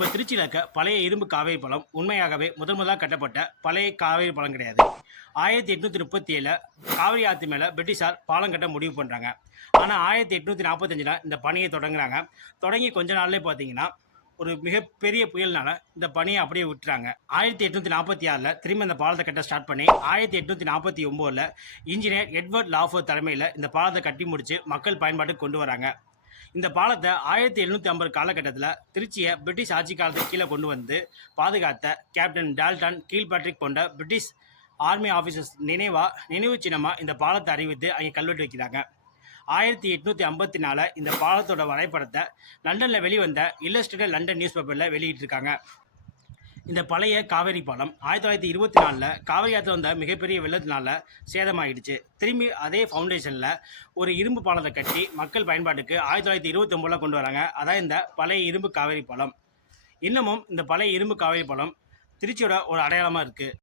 இப்போ திருச்சியில் இருக்க பழைய இரும்பு காவேரி பாலம் உண்மையாகவே முதலாக கட்டப்பட்ட பழைய காவேரி பாலம் கிடையாது. 1837 காவிரி ஆற்று மேலே பிரிட்டிஷார் பாலம் கட்ட முடிவு பண்ணுறாங்க. ஆனால் 1845 இந்த பணியை தொடங்குறாங்க. தொடங்கி கொஞ்ச நாள்லேயே பார்த்தீங்கன்னா ஒரு மிகப்பெரிய புயல்னால இந்த பணியை அப்படியே விட்டுறாங்க. 1846 திரும்பி அந்த பாலத்தை கட்ட ஸ்டார்ட் பண்ணி 1849 இன்ஜினியர் எட்வர்ட் லாஃபோர் தலைமையில் இந்த பாலத்தை கட்டி முடித்து மக்கள் பயன்பாட்டுக்கு கொண்டு வராங்க. இந்த பாலத்தை 1750 காலகட்டத்தில் திருச்சியை பிரிட்டிஷ் ஆட்சி காலத்துக்கு கீழே கொண்டு வந்து பாதுகாத்த கேப்டன் டால்டன் கீல்பேட்ரிக் போன்ற பிரிட்டிஷ் ஆர்மி ஆஃபீஸர்ஸ் நினைவு சின்னமாக இந்த பாலத்தை அறிவித்து அங்கே கல்வெட்டு வைக்கிறாங்க. 1854 இந்த பாலத்தோட வரைபடத்தை லண்டனில் வெளிவந்த இல்லஸ்ட்ரேட்டட் லண்டன் நியூஸ் பேப்பரில் வெளியிட்டிருக்காங்க. இந்த பழைய காவேரி பாலம் 1924 காவிரி ஆற்றில் வந்த மிகப்பெரிய வெள்ளத்தினால சேதமாகிடுச்சு. திரும்பி அதே ஃபவுண்டேஷனில் ஒரு இரும்பு பாலத்தை கட்டி மக்கள் பயன்பாட்டுக்கு 1929 கொண்டு வராங்க. அதான் இந்த பழைய இரும்பு காவேரி பாலம். இன்னமும் இந்த பழைய இரும்பு காவேரி பாலம் திருச்சியோட ஒரு அடையாளமாக இருக்குது.